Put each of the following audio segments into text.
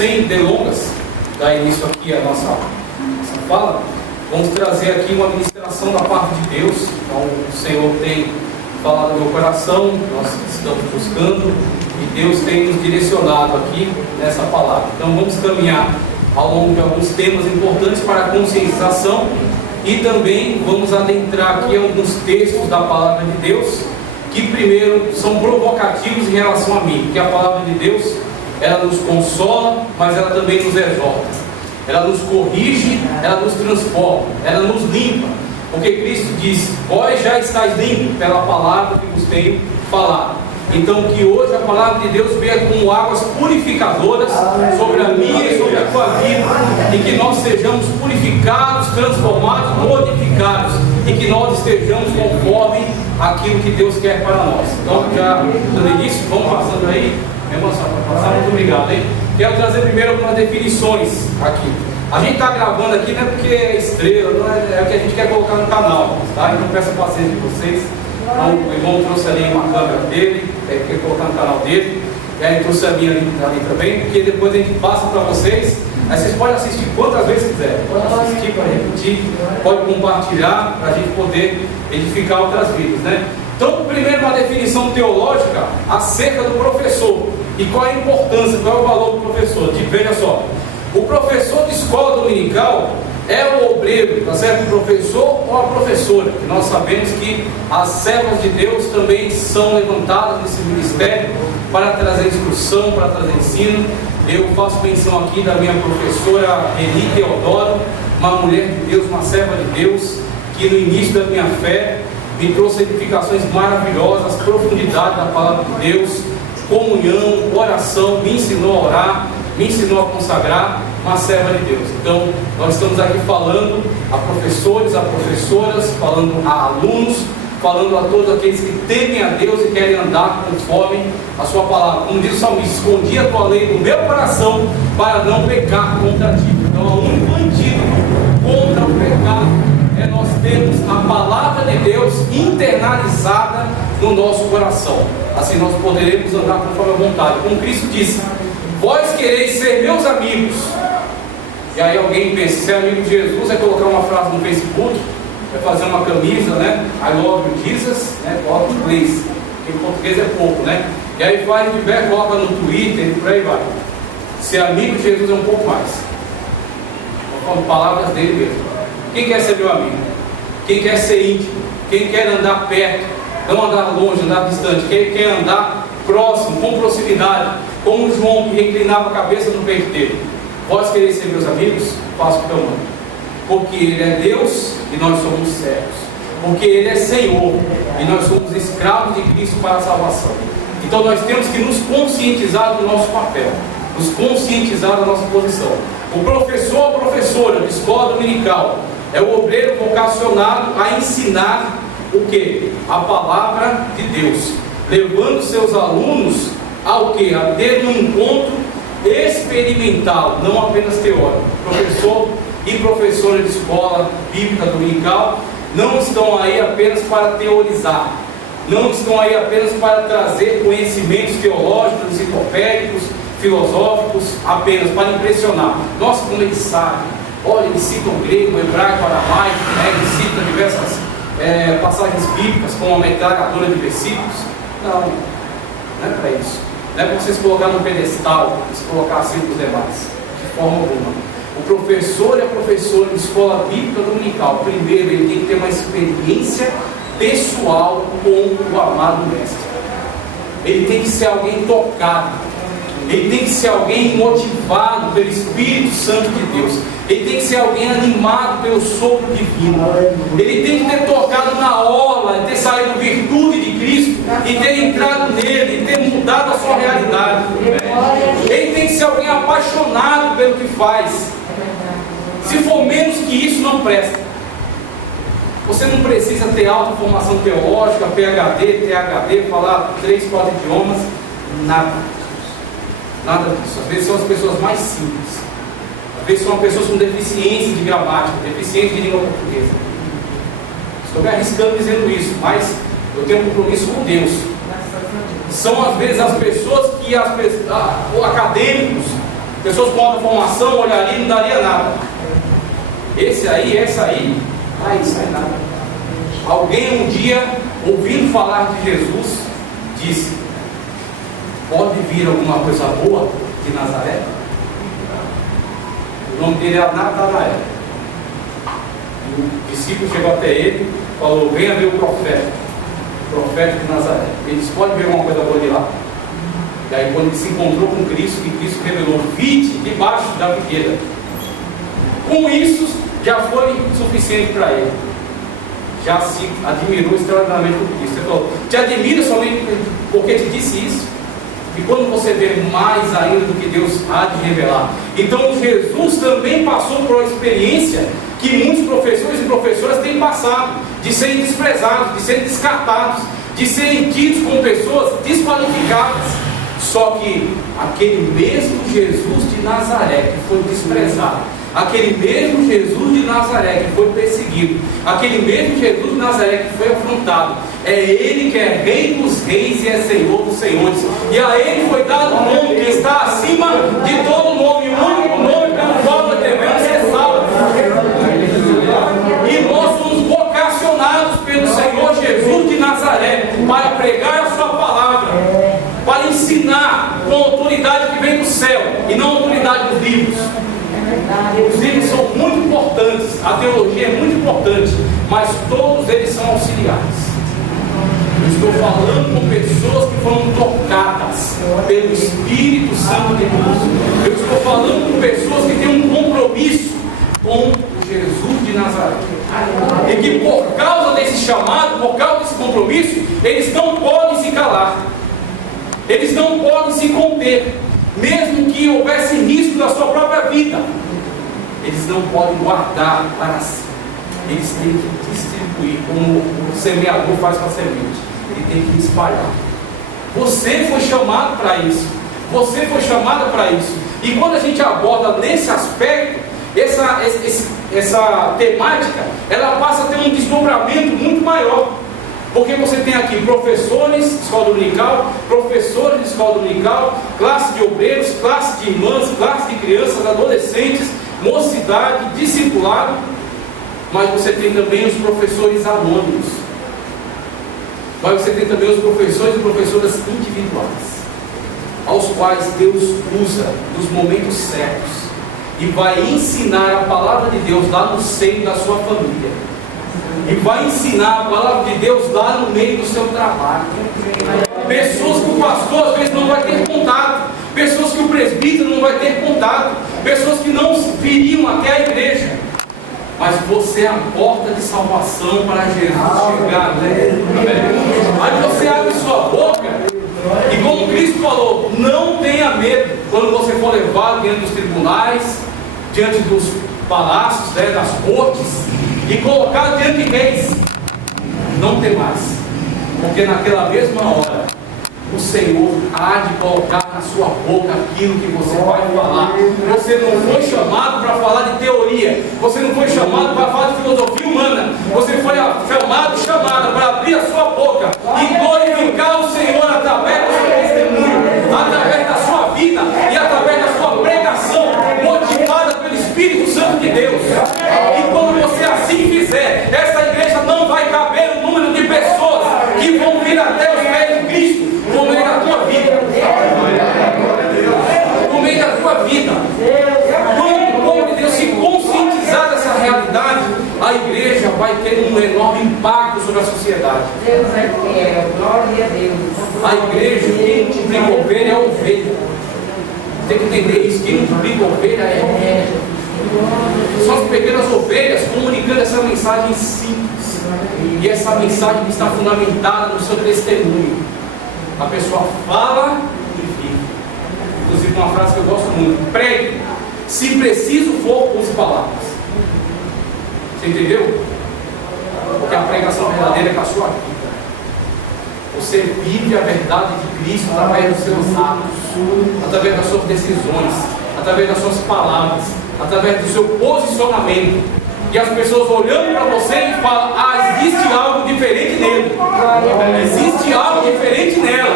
sem delongas, dar início aqui à nossa fala, vamos trazer aqui uma ministração da parte de Deus. Então, o Senhor tem falado no meu coração, nós estamos buscando, e Deus tem nos direcionado aqui nessa palavra. Então, vamos caminhar ao longo de alguns temas importantes para a conscientização, e também vamos adentrar aqui alguns textos da palavra de Deus, que primeiro são provocativos em relação a mim, porque a palavra de Deus, ela nos consola, mas ela também nos exorta, ela nos corrige, ela nos transforma, ela nos limpa, porque Cristo diz: vós já estáis limpos pela palavra que vos tenho falado. Então, que hoje a palavra de Deus venha como águas purificadoras sobre a minha e sobre a tua vida, e que nós sejamos purificados, transformados, modificados, e que nós estejamos conforme aquilo que Deus quer para nós. Então, já no início, vamos passando aí, muito obrigado, hein? Quero trazer primeiro algumas definições aqui. A gente está gravando aqui não é porque é estrela, não é o que a gente quer colocar no canal, tá? Então peço a paciência de vocês. Então, o irmão trouxe ali uma câmera dele, quer colocar no canal dele, e aí trouxe a minha ali também, porque depois a gente passa para vocês. Aí vocês podem assistir quantas vezes quiserem, pode assistir para repetir, pode compartilhar para a gente poder edificar outras vidas, né? Então, primeiro, uma definição teológica acerca do professor. E qual é a importância, qual é o valor do professor? Veja só, o professor de escola dominical é o obreiro, tá certo? O professor ou a professora. Nós sabemos que as servas de Deus também são levantadas nesse ministério para trazer instrução, para trazer ensino. Eu faço menção aqui da minha professora Eni Teodoro, uma mulher de Deus, uma serva de Deus, que no início da minha fé me trouxe edificações maravilhosas, profundidade da palavra de Deus, comunhão, oração, me ensinou a orar, me ensinou a consagrar, uma serva de Deus. Então, nós estamos aqui falando a professores, a professoras, falando a alunos, falando a todos aqueles que temem a Deus e querem andar conforme a sua palavra. Como diz o salmista: escondi a tua lei no meu coração para não pecar contra ti. Então, o único antídoto contra o pecado é nós termos a palavra de Deus internalizada no nosso coração. Assim nós poderemos andar conforme a vontade. Como Cristo disse: vós quereis ser meus amigos. E aí alguém pensa: ser amigo de Jesus é colocar uma frase no Facebook, é fazer uma camisa, né? I love you Jesus, né? Coloca em inglês, porque em português é pouco, né? E aí faz de pé, coloca no Twitter e por aí vai. Ser amigo de Jesus é um pouco mais. Com palavras dele mesmo. Quem quer ser meu amigo? Quem quer ser íntimo? Quem quer andar perto? Não andar longe, andar distante. Quem quer andar próximo, com proximidade, como João, que reclinava a cabeça no peito dele. Vós quereis ser meus amigos? Faço o que eu mando. Porque Ele é Deus e nós somos servos. Porque Ele é Senhor e nós somos escravos de Cristo para a salvação. Então nós temos que nos conscientizar do nosso papel, nos conscientizar da nossa posição. O professor ou professora de escola dominical é o obreiro vocacionado a ensinar o quê? A palavra de Deus, levando seus alunos ao quê? A ter um encontro experimental, não apenas teórico. Professor e professora de escola bíblica dominical não estão aí apenas para teorizar, não estão aí apenas para trazer conhecimentos teológicos, enciclopédicos, filosóficos, apenas para impressionar. Nossa, como ele sabe! Olha, ele cita o grego, o hebraico, o aramaico, né? Ele cita diversas passagens bíblicas com uma metralhadora de versículos. Não é para isso. Não é para vocês colocar no pedestal, se colocar assim para os demais, de forma alguma. O professor e a professora de escola bíblica dominical, primeiro ele tem que ter uma experiência pessoal com o amado mestre. Ele tem que ser alguém tocado. Ele tem que ser alguém motivado pelo Espírito Santo de Deus. Ele tem que ser alguém animado pelo sopro divino. Ele tem que ter tocado na orla, ter saído virtude de Cristo e ter entrado nele, e ter mudado a sua realidade. Ele tem que ser alguém apaixonado pelo que faz. Se for menos que isso, não presta. Você não precisa ter alta formação teológica, PhD, THD, falar 3, 4 idiomas, nada. Nada disso. Às vezes são as pessoas mais simples. Às vezes são pessoas com deficiência de gramática, deficiência de língua portuguesa. Estou me arriscando dizendo isso, mas eu tenho um compromisso com Deus. São às vezes as pessoas que, acadêmicos, Pessoas com alta formação olhariam e não daria nada. Essa aí, isso aí nada. Alguém um dia, ouvindo falar de Jesus, disse: pode vir alguma coisa boa de Nazaré? O nome dele era Natanael. O discípulo chegou até ele e falou: venha ver o profeta de Nazaré. Ele disse: pode ver alguma coisa boa de lá? E aí, quando ele se encontrou com Cristo, que Cristo revelou: vide debaixo da figueira. Com isso, já foi suficiente para ele. Já se admirou extraordinariamente por Cristo. Ele falou: te admira somente porque te disse isso? E quando você vê mais ainda do que Deus há de revelar. Então Jesus também passou por uma experiência que muitos professores e professoras têm passado, de serem desprezados, de serem descartados, de serem tidos como pessoas desqualificadas. Só que aquele mesmo Jesus de Nazaré que foi desprezado, aquele mesmo Jesus de Nazaré que foi perseguido, aquele mesmo Jesus de Nazaré que foi afrontado, é Ele que é Rei dos Reis e é Senhor dos Senhores. E a Ele foi dado um nome que está acima de todo nome, o único nome pelo qual nós devemos ser salvos. E nós somos vocacionados pelo Senhor Jesus de Nazaré para pregar a Sua palavra, para ensinar com autoridade que vem do céu e não autoridade dos livros. Os livros são muito importantes, a teologia é muito importante, mas todos eles são auxiliares. Eu estou falando com pessoas que foram tocadas pelo Espírito Santo de Deus. Eu estou falando com pessoas que têm um compromisso com Jesus de Nazaré, e que por causa desse chamado, por causa desse compromisso, eles não podem se calar, eles não podem se conter, mesmo que houvesse risco da sua própria vida. Eles não podem guardar para si, eles têm que distribuir, como o semeador faz com a semente. Ele tem que espalhar. Você foi chamado para isso, você foi chamada para isso. E quando a gente aborda nesse aspecto, essa temática, ela passa a ter um desdobramento muito maior. Porque você tem aqui professores de escola dominical, professores de escola dominical, classe de obreiros, classe de irmãs, classe de crianças, adolescentes, mocidade, discipulado. Mas você tem também os professores anônimos. Mas você tem também os professores e professoras individuais, aos quais Deus usa nos momentos certos e vai ensinar a palavra de Deus lá no seio da sua família, e vai ensinar a palavra de Deus lá no meio do seu trabalho. Pessoas que o pastor às vezes não vai ter contato, pessoas que o presbítero não vai ter contato, pessoas que não viriam até a igreja, mas você é a porta de salvação para Jesus chegar, né? Aí você abre sua boca, e como Cristo falou, não tenha medo quando você for levado diante dos tribunais, diante dos palácios, né, das cortes, e colocado diante de reis. Não tem mais, porque naquela mesma hora o Senhor há de colocar na sua boca aquilo que você vai falar. Você não foi chamado para falar de teoria, você não foi chamado para falar de filosofia humana, você foi chamada para abrir a sua boca e glorificar o Senhor através do seu testemunho, através da sua vida e através da sua pregação, motivada pelo Espírito Santo de Deus. E quando você assim fizer, essa igreja não vai caber o número de pessoas que vão vir até os pés de Cristo por meio da tua vida. Por meio da tua vida. Quando o povo de Deus se conscientizar dessa realidade, a igreja vai ter um enorme impacto sobre a sociedade. Deus é fiel, glória a Deus. A igreja, quem multiplica ovelha é ovelha. Tem que entender isso, quem multiplica ovelha é ovelha. São as pequenas ovelhas comunicando essa mensagem simples. E essa mensagem está fundamentada no seu testemunho. A pessoa fala e vive. Inclusive uma frase que eu gosto muito: pregue, se preciso for, use palavras. Você entendeu? Porque a pregação verdadeira é com a sua vida. Você vive a verdade de Cristo através dos seus atos, através das suas decisões, através das suas palavras, através do seu posicionamento. E as pessoas olhando para você e falam: ah, existe algo diferente nele, existe algo diferente nela,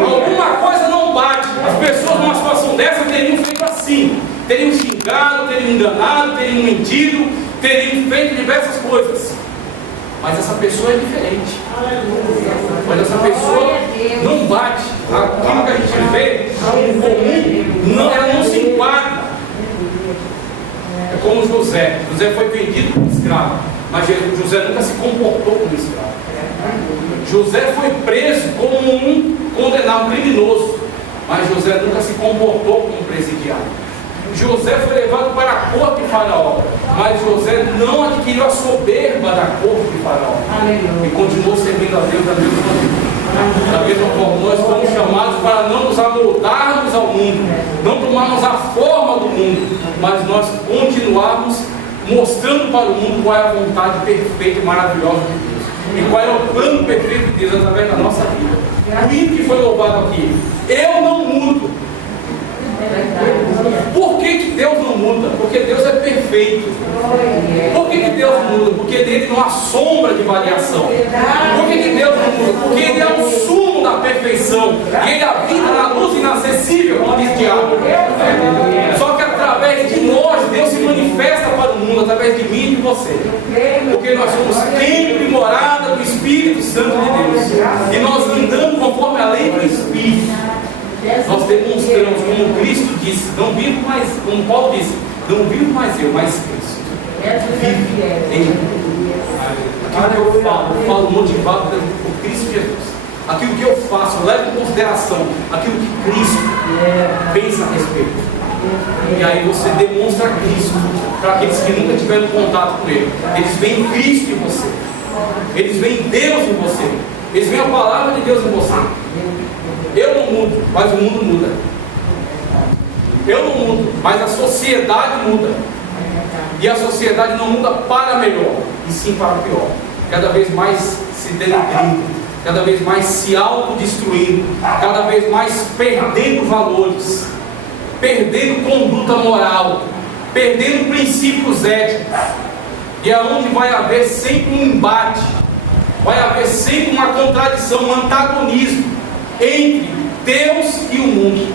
alguma coisa não bate. As pessoas numa situação dessa teriam feito assim, teriam xingado, teriam enganado, teriam mentido, teriam feito diversas coisas. Mas essa pessoa é diferente. Mas essa pessoa não bate. Aquilo que a gente vê comum, não, ela não se enquadra. É como José. José foi vendido como escravo, mas José nunca se comportou como escravo. José foi preso como um condenado, um criminoso, mas José nunca se comportou como um presidiário. José foi levado para a corte de Faraó, mas José não adquiriu a soberba da corte de Faraó. E continuou servindo a Deus da mesma maneira. Da mesma forma, nós fomos chamados para não nos amoldarmos ao mundo, não tomarmos a forma do mundo, mas nós continuarmos mostrando para o mundo qual é a vontade perfeita e maravilhosa de Deus. E qual é o plano perfeito de Deus através da nossa vida. O hino que foi louvado aqui, eu não mudo. Por que Deus não muda? Porque Deus é perfeito. Por que Deus não muda? Porque nele não há sombra de variação. Por que Deus não muda? Porque ele é o sumo da perfeição. E ele habita na luz inacessível, como diz Tiago. Só que através de nós, Deus se manifesta para o mundo, através de mim e de você. Porque nós somos templo e morada do Espírito Santo de Deus. E nós andamos conforme a lei do Espírito. Nós demonstramos, como Cristo disse, não vivo mais, como Paulo disse, não vivo mais eu, mas Cristo vive em mim. Aquilo que eu falo motivado por Cristo Jesus. Aquilo que eu faço, eu levo em consideração aquilo que Cristo pensa a respeito. E aí você demonstra Cristo para aqueles que nunca tiveram contato com Ele. Eles veem Cristo em você. Eles veem Deus em você. Eles veem a palavra de Deus em você. Eu não mudo, mas o mundo muda. Eu não mudo, mas a sociedade muda. E a sociedade não muda para melhor, e sim para pior. Cada vez mais se denegrindo, cada vez mais se autodestruindo, cada vez mais perdendo valores, perdendo conduta moral, perdendo princípios éticos. E é onde vai haver sempre um embate, vai haver sempre uma contradição, um antagonismo entre Deus e o mundo.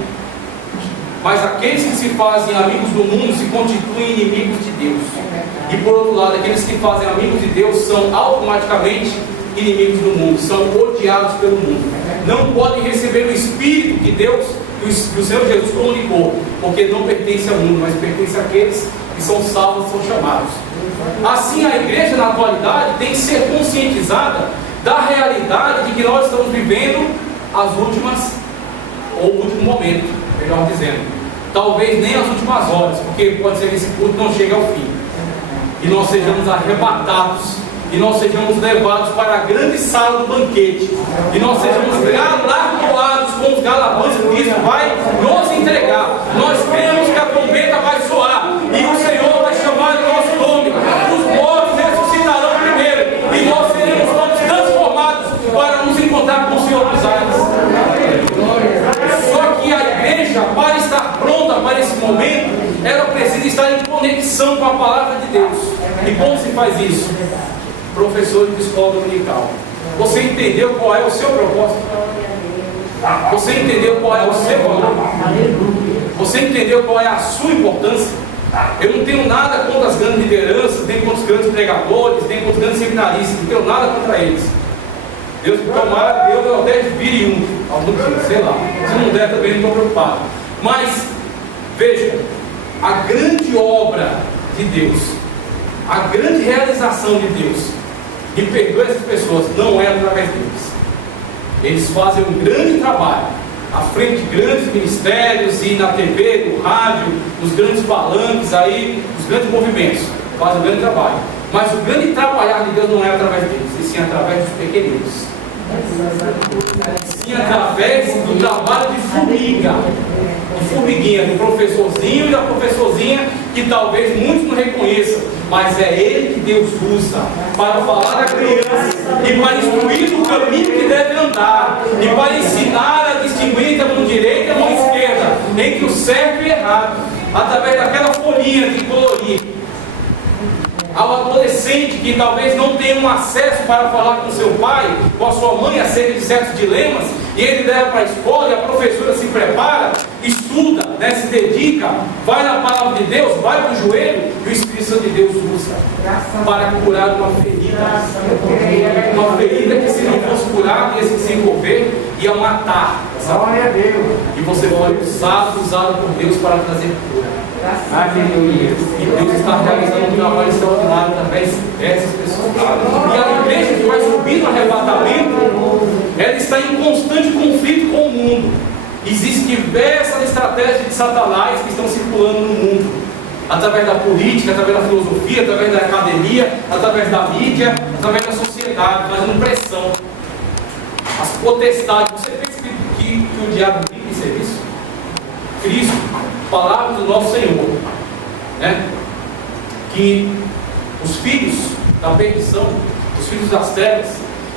Mas aqueles que se fazem amigos do mundo se constituem inimigos de Deus. E por outro lado, aqueles que fazem amigos de Deus são automaticamente inimigos do mundo, são odiados pelo mundo. Não podem receber o Espírito que Deus, que o Senhor Jesus comunicou, porque não pertence ao mundo, mas pertence àqueles que são salvos, são chamados. Assim, a igreja na atualidade tem que ser conscientizada da realidade de que nós estamos vivendo as últimas, ou o último momento, melhor dizendo, talvez nem as últimas horas, porque pode ser que esse culto não chegue ao fim, e nós sejamos arrebatados, e nós sejamos levados para a grande sala do banquete, e nós sejamos galardoados com os galardões que Cristo vai nos entregar. Nós cremos que a trombeta vai soar, e o Senhor vai chamar o nosso nome, os mortos ressuscitarão primeiro, e nós seremos todos transformados para nos encontrar com o Senhor dos ares. Só que a igreja, para estar pronta para esse momento, ela precisa estar em conexão com a palavra de Deus. E como se faz isso? Professor de escola dominical. Você entendeu qual é o seu propósito? Você entendeu qual é o seu valor? Você entendeu qual é a sua importância? Eu não tenho nada contra as grandes lideranças, nem contra os grandes pregadores, nem contra os grandes seminaristas, não tenho nada contra eles. Deus, tomara, Deus até vire um, algum dia, sei lá. Se não der também, não estou preocupado. Mas, veja, a grande obra de Deus, a grande realização de Deus, e perdoe essas pessoas, não é através deles. Eles fazem um grande trabalho, à frente de grandes ministérios, e na TV, no rádio, nos grandes palanques aí, os grandes movimentos, fazem um grande trabalho. Mas o grande trabalhar de Deus não é através deles, e sim através dos pequeninos. Sim, através do trabalho de formiga, de formiguinha, do professorzinho e da professorzinha, que talvez muitos não reconheçam, mas é ele que Deus usa para falar à criança e para instruir no caminho que deve andar, e para ensinar a distinguir entre a mão direita e a mão esquerda, entre o certo e o errado, através daquela folhinha de colorir. Ao adolescente que talvez não tenha um acesso para falar com seu pai, com a sua mãe acerca de certos dilemas, e ele leva para a escola, e a professora se prepara, estuda, né, se dedica, vai na palavra de Deus, vai para o joelho, e o Espírito Santo de Deus usa para curar uma ferida. Uma ferida que, se não fosse curada, ia se desenvolver, ia matar. Glória a Deus. E você foi usado por Deus para trazer cura. Aleluia. E Deus está realizando um trabalho extraordinário através dessas pessoas. E a igreja que vai subir no arrebatamento, ela está em constante conflito com o mundo. Existem diversas estratégias de Satanás que estão circulando no mundo, através da política, através da filosofia, através da academia, através da mídia, através da sociedade, fazendo pressão. As potestades. Você pensa que o diabo vive em serviço? Cristo, palavra do nosso Senhor, né? Que os filhos da perdição, os filhos das trevas,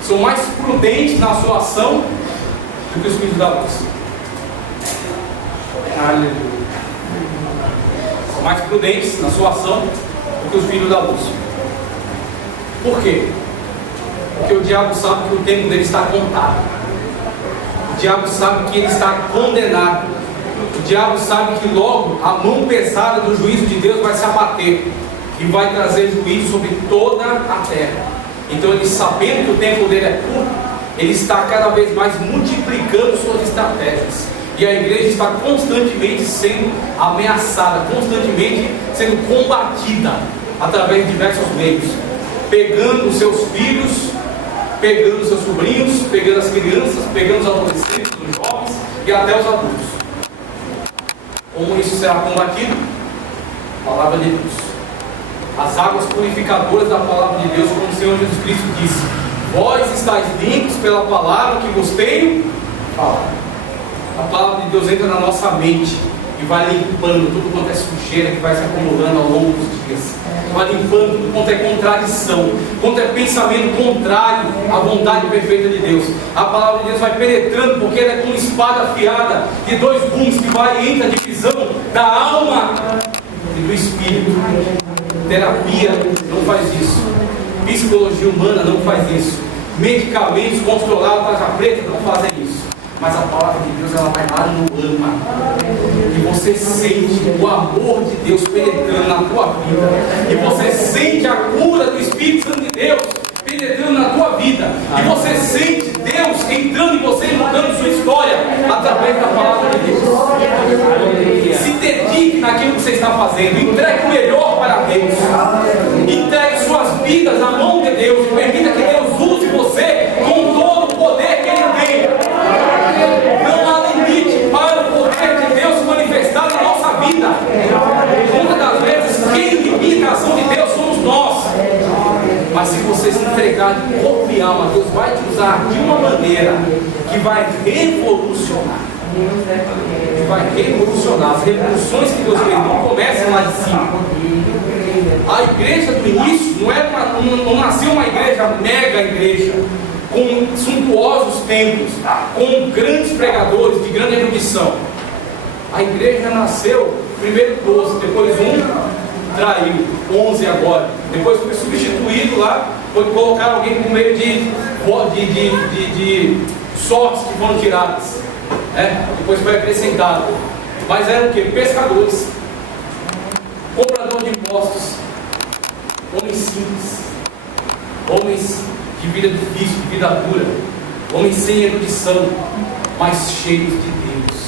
são mais prudentes na sua ação do que os filhos da luz. Aleluia. São mais prudentes na sua ação do que os filhos da luz. Por quê? Porque o diabo sabe que o tempo dele está contado. O diabo sabe que ele está condenado. O diabo sabe que logo a mão pesada do juízo de Deus vai se abater e vai trazer juízo sobre toda a terra. Então ele, sabendo que o tempo dele é curto, ele está cada vez mais multiplicando suas estratégias. E a igreja está constantemente sendo ameaçada, constantemente sendo combatida através de diversos meios, pegando os seus filhos, pegando os seus sobrinhos, pegando as crianças, pegando os adolescentes, os jovens e até os adultos. Como isso será combatido? Palavra de Deus. As águas purificadoras da palavra de Deus, como o Senhor Jesus Cristo disse: vós estáis limpos pela palavra que vos tenho falado. A palavra de Deus entra na nossa mente e vai limpando tudo quanto é sujeira que vai se acumulando ao longo dos dias. Vai limpando tudo quanto é contradição, quanto é pensamento contrário à vontade perfeita de Deus. A palavra de Deus vai penetrando, porque ela é como espada afiada de dois gumes que vai entre a divisão da alma e do espírito. Terapia não faz isso. Psicologia humana não faz isso. Medicamentos controlados para a preta não fazem isso. Mas a palavra de Deus, ela vai lá no âmago, e você sente o amor de Deus penetrando na tua vida, e você sente a cura do Espírito Santo de Deus penetrando na tua vida, e você sente Deus entrando em você e mudando sua história através da palavra de Deus. Se dedique naquilo que você está fazendo, entregue o melhor para Deus, entregue suas vidas na mão de Deus, e permita que Deus use você com todo o poder que Ele tem. Não há limite para o poder de Deus se manifestar na nossa vida. Muitas das vezes, quem limita a ação de Deus somos nós. Mas se você se entregar de corpo e alma, Deus vai te usar de uma maneira que vai revolucionar. Que vai revolucionar. As revoluções que Deus fez não começam lá de cima. A igreja do início não nasceu uma igreja, mega igreja, com suntuosos templos, com grandes pregadores de grande erudição. A igreja nasceu, primeiro 12, depois traiu, 11 agora. Depois foi substituído lá, foi colocar alguém por meio de sortes que foram tiradas. Depois foi acrescentado. Mas eram o quê? Pescadores, cobrador de impostos, homens simples, homens de vida difícil, de vida dura, homens sem erudição, mas cheios de Deus.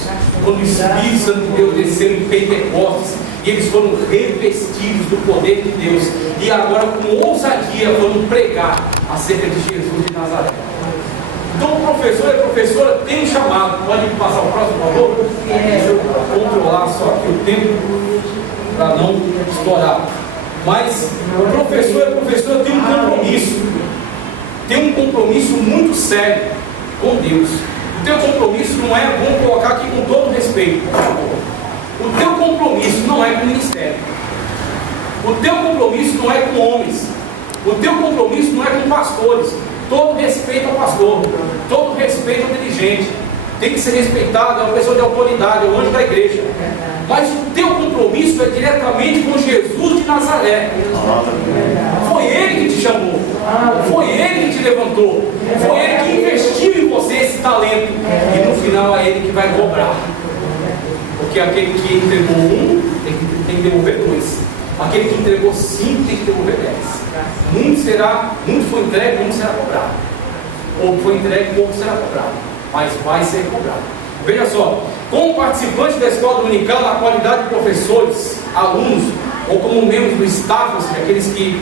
Quando o Espírito Santo de Deus desceu em Pentecostes, e eles foram revestidos do poder de Deus, e agora com ousadia foram pregar acerca de Jesus de Nazaré. Então o professor e a professora têm um chamado. Pode passar o próximo, por favor? Deixa eu controlar só aqui o tempo para não estourar. Mas o professor e a professora têm um compromisso. Tem um compromisso muito sério com Deus. O teu compromisso não é, vamos colocar aqui com todo respeito, por favor. O teu compromisso não é com o ministério. O teu compromisso não é com homens. O teu compromisso não é com pastores. Todo respeito ao pastor, todo respeito ao dirigente. Tem que ser respeitado, é uma pessoa de autoridade, é o anjo da igreja. Mas o teu compromisso é diretamente com Jesus de Nazaré. Foi Ele que te chamou, foi Ele que te levantou, foi Ele que investiu em você esse talento. E no final é ele que vai cobrar. Porque aquele que entregou um tem que devolver 2. Aquele que entregou 5 tem que devolver 10. Muito foi entregue, muito será cobrado. Pouco foi entregue, pouco será cobrado. Mas vai ser cobrado. Veja só, como participante da escola dominical, na qualidade de professores, alunos, ou como membros do staff, ou seja, aqueles que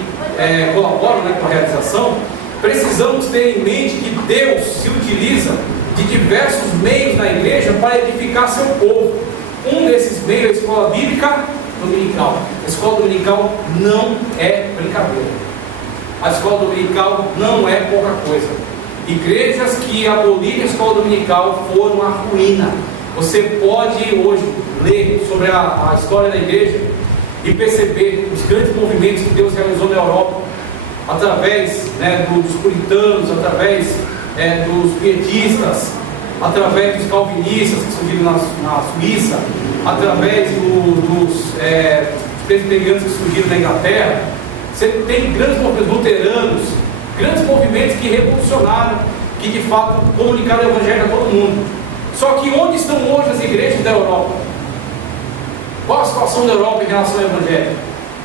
colaboram, né, com a realização, precisamos ter em mente que Deus se utiliza de diversos meios na igreja para edificar seu povo. Um desses meios é a escola bíblica dominical. A escola dominical não é brincadeira. A escola dominical não é pouca coisa. Igrejas que aboliram a escola dominical foram a ruína. Você pode hoje ler sobre a história da igreja e perceber os grandes movimentos que Deus realizou na Europa, através, né, dos puritanos, através dos pietistas, através dos calvinistas que surgiram na Suíça, através dos presbiterianos que surgiram na Inglaterra. Você tem grandes movimentos luteranos, grandes movimentos que revolucionaram, que de fato comunicaram o Evangelho a todo mundo. Só que onde estão hoje as igrejas da Europa? Qual a situação da Europa em relação ao Evangelho?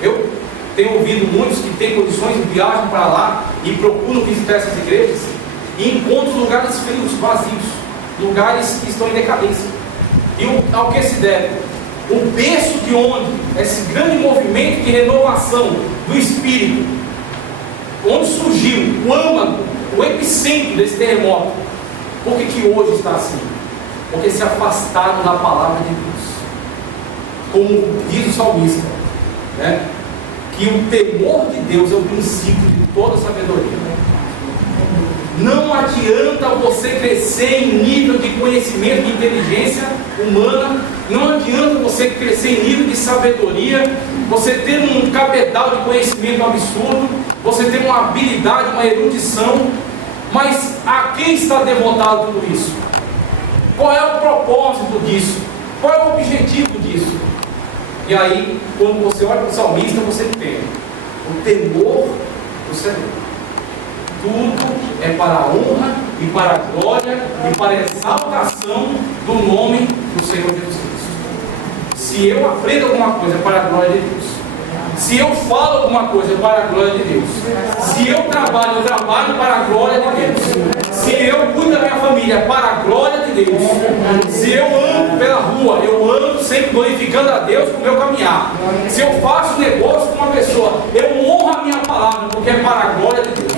Eu tenho ouvido muitos que têm condições de viagem para lá e procuram visitar essas igrejas e encontram lugares frios, vazios, lugares que estão em decadência. E ao que se deve? O berço de onde esse grande movimento de renovação do Espírito, onde surgiu o âmago, o epicentro desse terremoto. Por que hoje está assim? Porque se afastaram da palavra de Deus. Como diz o salmista, né? Que o temor de Deus é o princípio de toda sabedoria. Não adianta você crescer em nível de conhecimento, de inteligência humana. Não adianta você crescer em nível de sabedoria, você ter um cabedal de conhecimento absurdo, você ter uma habilidade, uma erudição. Mas a quem está devotado tudo isso? Qual é o propósito disso? Qual é o objetivo disso? E aí, quando você olha para o salmista, você tem o temor do Senhor. Tudo é para a honra e para a glória e para a exaltação do nome do Senhor Jesus Cristo. Se eu aprendo alguma coisa, é para a glória de Deus. Se eu falo alguma coisa, é para a glória de Deus. Se eu trabalho para a glória de Deus. Se eu cuido da minha família, é para a glória de Deus. Se eu ando pela rua, eu ando sempre glorificando a Deus com o meu caminhar. Se eu faço negócio com uma pessoa, eu honro a minha palavra, porque é para a glória de Deus.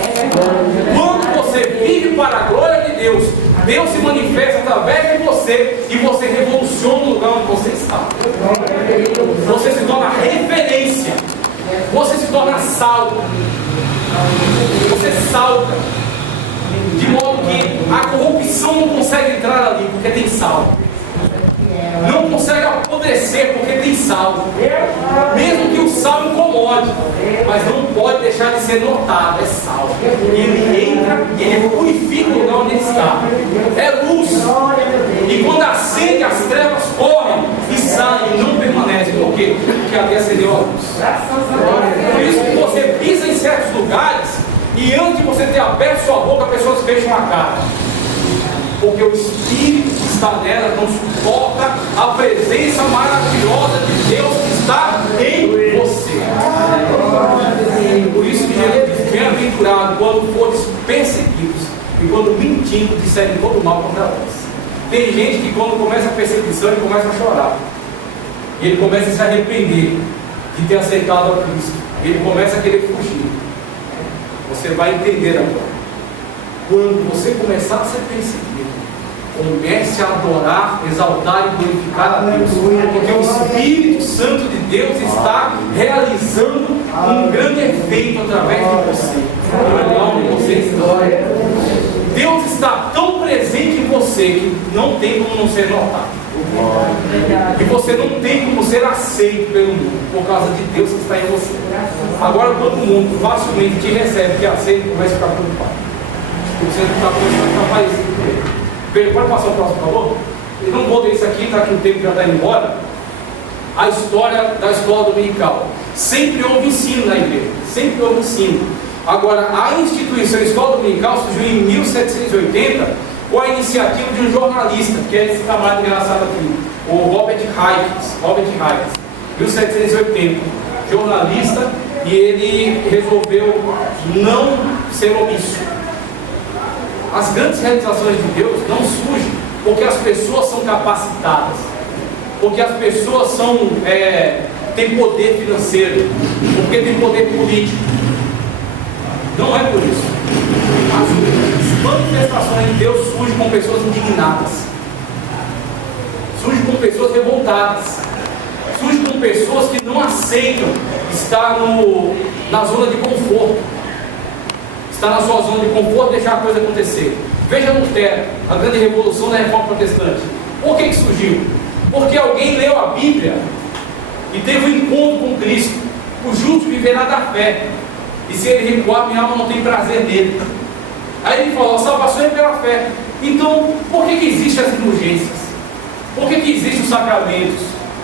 Quando você vive para a glória de Deus, Deus se manifesta através de você e você revoluciona o lugar onde você está. Você se torna referência. Você se torna sal. Você salta. De modo que a corrupção não consegue entrar ali porque tem sal. Não consegue apodrecer porque tem sal. Mesmo que o sal incomode, mas não pode deixar de ser notado. É sal. Ele entra e ele purifica o lugar onde ele está. É luz. E quando acende, as trevas correm e saem e não permanecem. Por quê? Porque ali acendeu a luz. Por isso que você pisa em certos lugares e antes de você ter aberto sua boca, as pessoas fecham a cara. Porque o Espírito que está nela não suporta a presença maravilhosa de Deus que está em você. Por isso que Jesus diz: bem-aventurado quando fores perseguidos e quando mentindo disserem todo mal contra vós. Tem gente que quando começa a perseguição ele começa a chorar. E ele começa a se arrepender de ter aceitado a Cristo. Ele começa a querer fugir. Você vai entender agora. Quando você começar a ser perseguido, comece a adorar, exaltar e glorificar a Deus, porque o Espírito Santo de Deus está realizando um grande efeito através de você. Onde você está. Deus está tão presente em você que não tem como não ser notado. E você não tem como ser aceito pelo mundo por causa de Deus que está em você. Agora todo mundo facilmente te recebe, te aceita e começa a ficar preocupado. Você está começando a ficar parecido com ele. Veja, pode passar o próximo, por favor? Eu não vou ler isso aqui, tá? Que o tempo já está indo embora. A história da escola dominical. Sempre houve ensino na igreja. Sempre houve ensino. Agora, a instituição a escola dominical surgiu em 1780 com a iniciativa de um jornalista, que é esse camarada engraçado aqui, o Robert Hikes, 1780, jornalista, e ele resolveu não ser omisso. As grandes realizações de Deus não surgem porque as pessoas são capacitadas, porque as pessoas têm poder financeiro, porque têm poder político. Não é por isso. As manifestações de Deus surgem com pessoas indignadas, surgem com pessoas revoltadas, surgem com pessoas que não aceitam estar na zona de conforto, estar na sua zona de conforto e deixar a coisa acontecer. Veja Lutero, a grande revolução da Reforma Protestante. Por que surgiu? Porque alguém leu a Bíblia e teve um encontro com Cristo. O justo viverá da fé, e se ele recuar, minha alma não tem prazer nele. Aí ele falou: a salvação é pela fé. Então, por que existem as indulgências? Por que existem os sacramentos?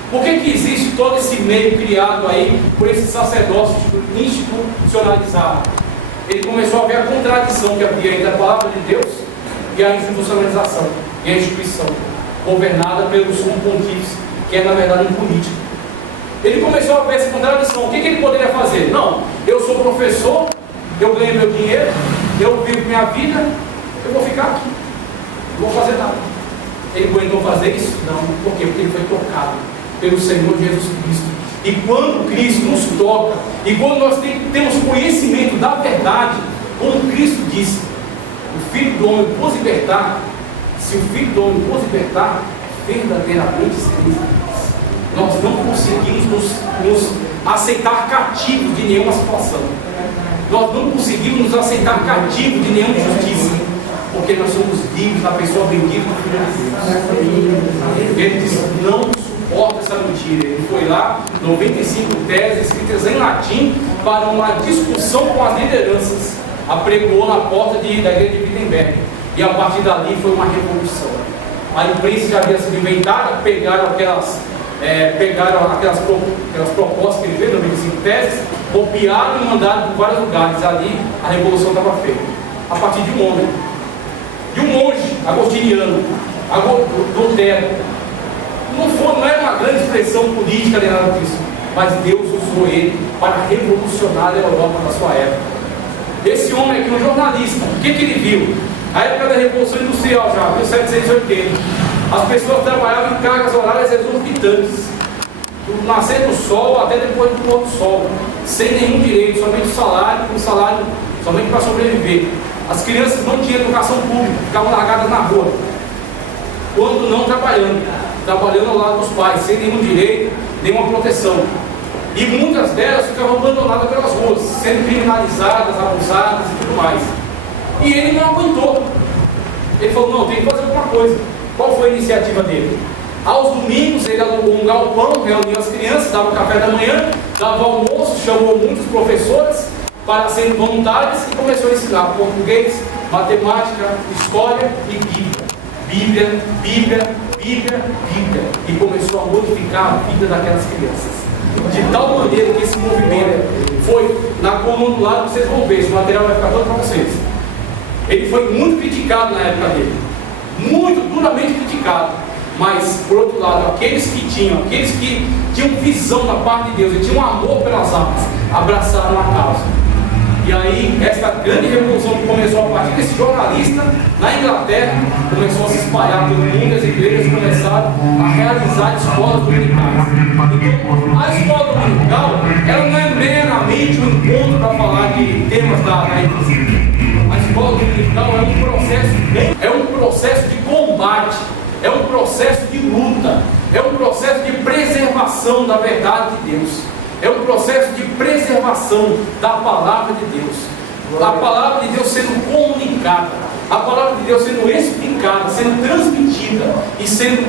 Por que existe todo esse meio criado aí por esse sacerdócio institucionalizado? Ele começou a ver a contradição que havia entre a palavra de Deus e a institucionalização, e a instituição governada pelo sumo pontífice, que é na verdade um político. Ele começou a ver essa contradição. O que ele poderia fazer? Não, eu sou professor, eu ganho meu dinheiro, eu vivo minha vida, eu vou ficar aqui, não vou fazer nada. Ele aguentou fazer isso? Não. Por quê? Porque ele foi tocado pelo Senhor Jesus Cristo. E quando Cristo nos toca, e quando nós temos conhecimento da verdade, como Cristo disse, o Filho do Homem pôs libertar, se o Filho do Homem pôs libertar, verdadeiramente sereis livres. Nós não conseguimos nos aceitar cativos de nenhuma situação. Nós não conseguimos nos aceitar cativos de nenhuma justiça, porque nós somos livres da pessoa bendita do Filho de Deus. Ele disse: não suporta essa mentira. Ele foi lá, 95 teses escritas em latim, para uma discussão com as lideranças. Apregou na porta da igreja de Wittenberg. E a partir dali foi uma revolução. A imprensa já havia sido inventada, pegaram aquelas propostas que ele fez, 95 teses, copiaram e mandaram por vários lugares. Ali a revolução estava feita. A partir de um homem, de um monge agostiniano, Lutero. Não era uma grande expressão política nem nada disso, mas Deus usou ele para revolucionar a Europa na sua época. Esse homem aqui, um jornalista, o que ele viu? A época da Revolução Industrial já, 1780. As pessoas trabalhavam em cargas horárias exorbitantes, do nascer do sol até depois do pôr do sol, sem nenhum direito, somente um salário somente para sobreviver. As crianças não tinham educação pública, ficavam largadas na rua, quando não trabalhando ao lado dos pais, sem nenhum direito, nenhuma proteção. E muitas delas ficavam abandonadas pelas ruas, sendo criminalizadas, abusadas e tudo mais. E ele não aguentou. Ele falou: não, tem que fazer alguma coisa. Qual foi a iniciativa dele? Aos domingos ele alugou um galpão, reuniu as crianças, dava café da manhã, dava almoço, chamou muitos professores para serem voluntários e começou a ensinar português, matemática, história e Bíblia. E começou a modificar a vida daquelas crianças. De tal maneira que esse movimento foi, na coluna do lado, vocês vão ver, esse material vai ficar todo para vocês. Ele foi muito criticado na época dele, muito duramente criticado. Mas, por outro lado, aqueles que tinham visão da parte de Deus e tinham amor pelas almas, abraçaram a causa. E aí, essa grande revolução que começou a partir desse jornalista na Inglaterra, começou a se espalhar pelo mundo. As igrejas começaram a realizar escolas dominicais. Então, a escola dominical, ela não é meramente um encontro para falar de temas da igreja. A escola dominical é um processo de combate, é um processo de luta, é um processo de preservação da verdade de Deus. É um processo de preservação da palavra de Deus. A palavra de Deus sendo comunicada, a palavra de Deus sendo explicada, sendo transmitida e sendo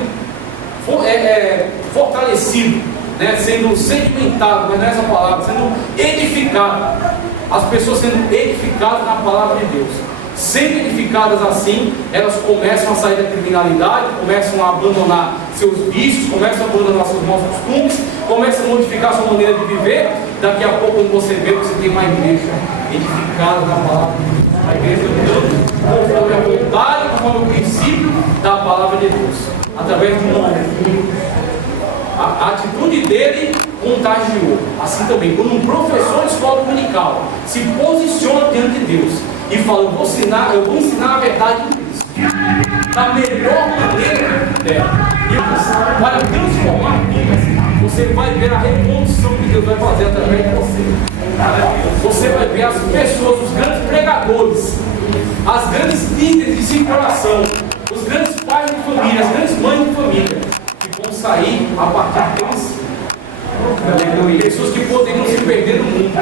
fortalecida, né? Sendo sedimentada, mas não é essa palavra, sendo edificada. As pessoas sendo edificadas na palavra de Deus. Sendo edificadas assim, elas começam a sair da criminalidade, começam a abandonar seus vícios, começam a abandonar seus maus costumes, começam a modificar sua maneira de viver. Daqui a pouco, quando você vê, você tem uma igreja edificada na palavra de Deus. A igreja andando conforme a vontade, conforme o princípio da palavra de Deus, através de um homem. A atitude dele contagiou. Assim também, quando um professor de escola dominical se posiciona diante de Deus e fala: eu vou ensinar a verdade de Cristo da melhor maneira dela, e para transformar vidas, você vai ver a revolução que Deus vai fazer através de você. Você vai ver as pessoas, os grandes pregadores, as grandes líderes de circulação, os grandes pais de família, as grandes mães de família, que vão sair a partir deles. Pessoas que poderiam se perder no mundo,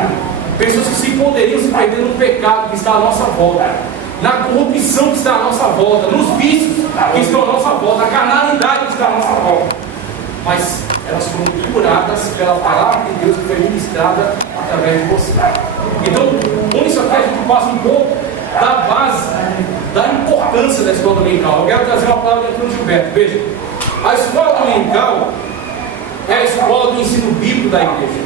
pessoas que poderiam se perder no pecado que está à nossa volta, na corrupção que está à nossa volta, nos vícios que estão à nossa volta, na carnalidade que está à nossa volta. Mas elas foram curadas pela palavra de Deus que foi ministrada através de você. Então, com isso aqui a gente passa um pouco da base, da importância da escola dominical. Eu quero trazer uma palavra de Antônio Gilberto. Veja, a escola dominical é a escola do ensino bíblico da igreja,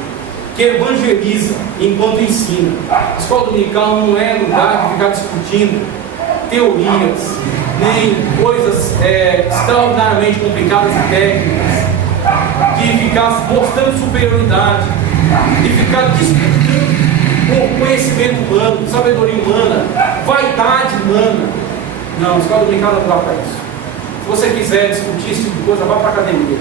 que evangeliza enquanto ensina. A escola dominical não é lugar de ficar discutindo teorias, nem coisas extraordinariamente complicadas e técnicas, de ficar mostrando superioridade, de ficar disputando por conhecimento humano, sabedoria humana, vaidade humana. Não, a escola dominical não dá para isso. Se você quiser discutir esse tipo de coisa, vá para a academia.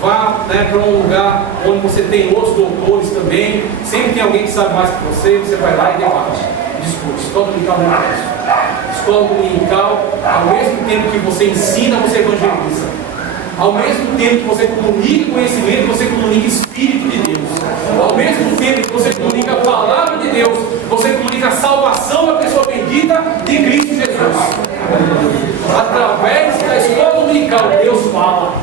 Vá para um lugar onde você tem outros doutores também. Sempre tem alguém que sabe mais que você vai lá e debate, discute. Escola dominical não é isso. Escola dominical, ao mesmo tempo que você ensina, você evangeliza. Ao mesmo tempo que você comunica conhecimento, você comunica Espírito de Deus. Ao mesmo tempo que você comunica a palavra de Deus, você comunica a salvação da pessoa bendita de Cristo Jesus. Através da escola dominical, Deus fala.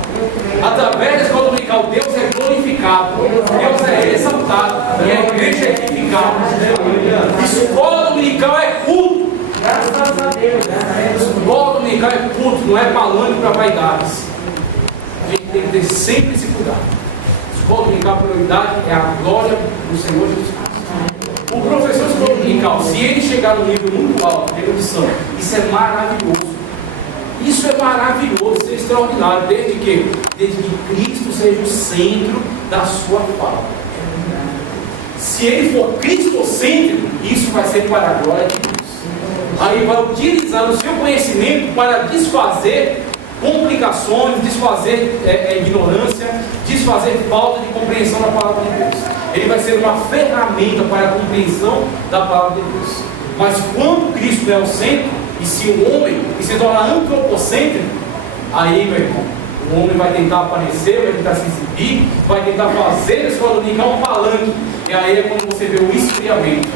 Através da escola dominical, Deus é glorificado, Deus é exaltado e a igreja é edificada. Escola dominical é culto. Escola dominical é culto, não é palanque para vaidades. A gente tem que ter sempre esse cuidado. Escola dominical, a prioridade é a glória do Senhor Jesus Cristo. O professor de escola dominical, se ele chegar num nível muito alto de erudição, isso é maravilhoso. Isso é maravilhoso, isso é extraordinário, desde que Cristo seja o centro da sua fala. Se ele for cristocêntrico, isso vai ser para a glória de Deus. Aí vai utilizar o seu conhecimento para desfazer complicações, desfazer ignorância, desfazer falta de compreensão da palavra de Deus. Ele vai ser uma ferramenta para a compreensão da palavra de Deus. Mas quando Cristo é o centro, e se o homem se torna antropocêntrico, aí, meu irmão, o homem vai tentar aparecer, vai tentar se exibir, vai tentar fazer a escola dominical um palanque. E aí é quando você vê o esfriamento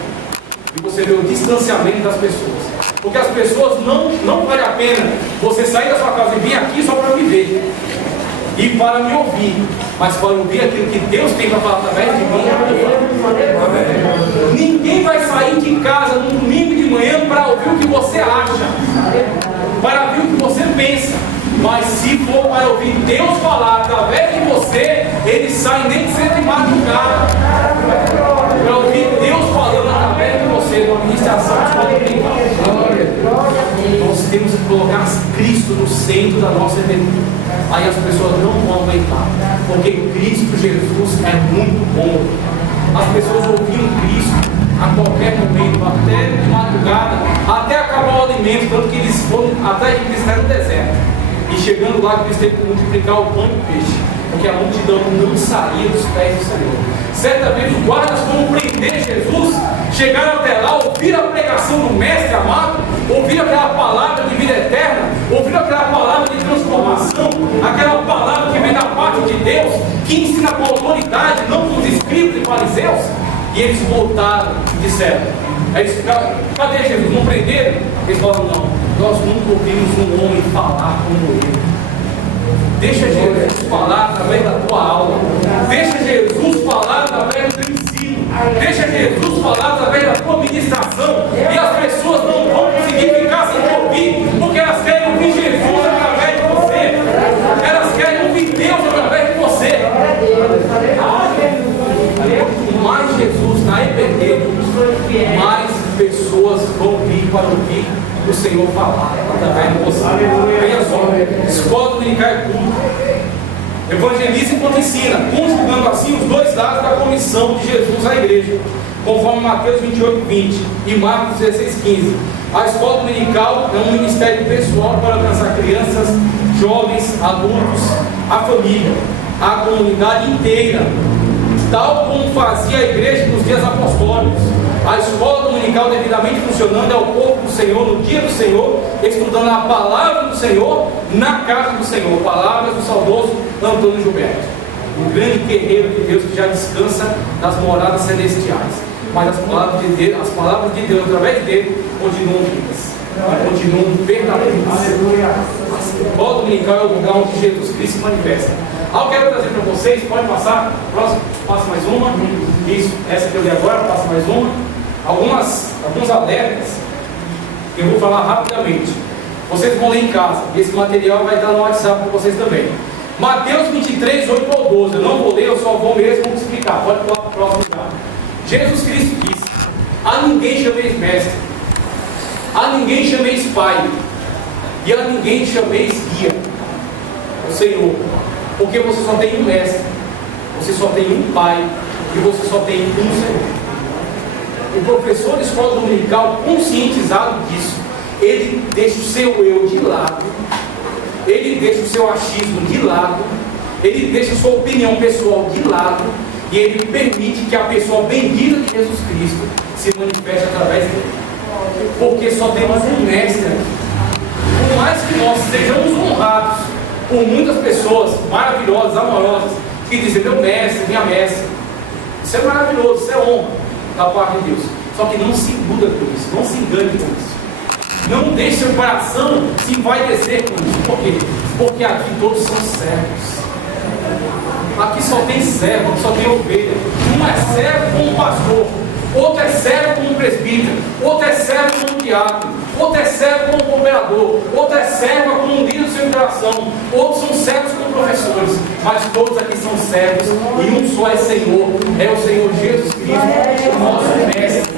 e você vê o distanciamento das pessoas. Porque as pessoas não vale a pena você sair da sua casa e vir aqui só para me ver e para me ouvir, mas para ouvir aquilo que Deus tem para falar através de mim. Ninguém vai sair de casa no domingo de manhã para ouvir o que você acha, para ouvir o que você pensa. Mas se for para ouvir Deus falar através de você, ele sai nem que seja de madrugada para ouvir Deus falando através de você, numa ministração espiritual. Nós temos que colocar Cristo no centro da nossa eternidade. Aí as pessoas não vão aguentar, porque Cristo Jesus é muito bom. As pessoas ouviram Cristo a qualquer momento, até de madrugada, até acabar o alimento, tanto que eles foram atrás de Cristo no deserto. E chegando lá, Cristo teve que multiplicar o pão e o peixe, porque a multidão não saía dos pés do Senhor. Certa vez os guardas foram prender Jesus, chegaram até lá, ouviram a pregação do Mestre amado, ouviram aquela palavra de vida eterna, ouviram aquela palavra de transformação, aquela palavra que vem da parte de Deus, que ensina com autoridade, não com os escribas e fariseus. E eles voltaram e disseram: eles ficaram, cadê Jesus? Não prenderam? Eles falaram: não, nós nunca ouvimos um homem falar como ele. Deixa Jesus falar através da tua aula. Deixa Jesus falar através do teu ensino. Deixa Jesus falar através da tua ministração. E as pessoas não vão conseguir ficar sem ouvir, porque elas querem ouvir Jesus através de você. Elas querem ouvir Deus através de você. Quanto mais Jesus está em perder, mais pessoas vão vir para ouvir o Senhor falar através de você. Venha só, escola dominical é culto. Evangeliza enquanto ensina, conjugando assim os dois lados da comissão de Jesus à igreja, conforme Mateus 28:20 e Marcos 16:15. A escola dominical é um ministério pessoal para alcançar crianças, jovens, adultos, a família, a comunidade inteira, tal como fazia a igreja nos dias apostólicos. A escola dominical devidamente funcionando é o povo do Senhor no dia do Senhor, estudando a palavra do Senhor na casa do Senhor. Palavras do saudoso Antônio Gilberto, um grande guerreiro de Deus que já descansa nas moradas celestiais. Mas as palavras de Deus através dele continuam vivas, continuam verdadeiras. A escola dominical é o lugar onde Jesus Cristo se manifesta. Eu quero trazer para vocês, pode passar, próximo, passa mais uma. Isso, essa que eu li agora, passa mais uma. Alguns alertas que eu vou falar rapidamente. Vocês vão ler em casa, e esse material vai estar no WhatsApp para vocês também. Mateus 23, 8 ao 12. Eu não vou ler, eu só vou mesmo explicar. Pode pular para o próximo lugar. Jesus Cristo disse: a ninguém chameis mestre, a ninguém chameis pai, e a ninguém chameis guia, o Senhor, porque você só tem um mestre, você só tem um pai, e você só tem um Senhor. O professor de escola dominical, conscientizado disso, ele deixa o seu eu de lado, ele deixa o seu achismo de lado, ele deixa a sua opinião pessoal de lado, e ele permite que a pessoa bendita de Jesus Cristo se manifeste através dele, porque só temos um mestre aqui. Por mais que nós sejamos honrados por muitas pessoas maravilhosas, amorosas, que dizem meu mestre, minha mestre, isso é maravilhoso, isso é honra da parte de Deus. Só que não se iluda com isso, não se engane com isso. Não deixe seu coração se envaidecer com isso. Por quê? Porque aqui todos são servos. Aqui só tem servo, aqui só tem ovelha. Um é servo como pastor, outro é servo como presbítero, outro é servo como diácono, outro é servo como cooperador, outro é servo como líder do seu coração, outros são servos como professores, mas todos aqui são servos e um só é Senhor, é o Senhor Jesus Cristo, o nosso mestre.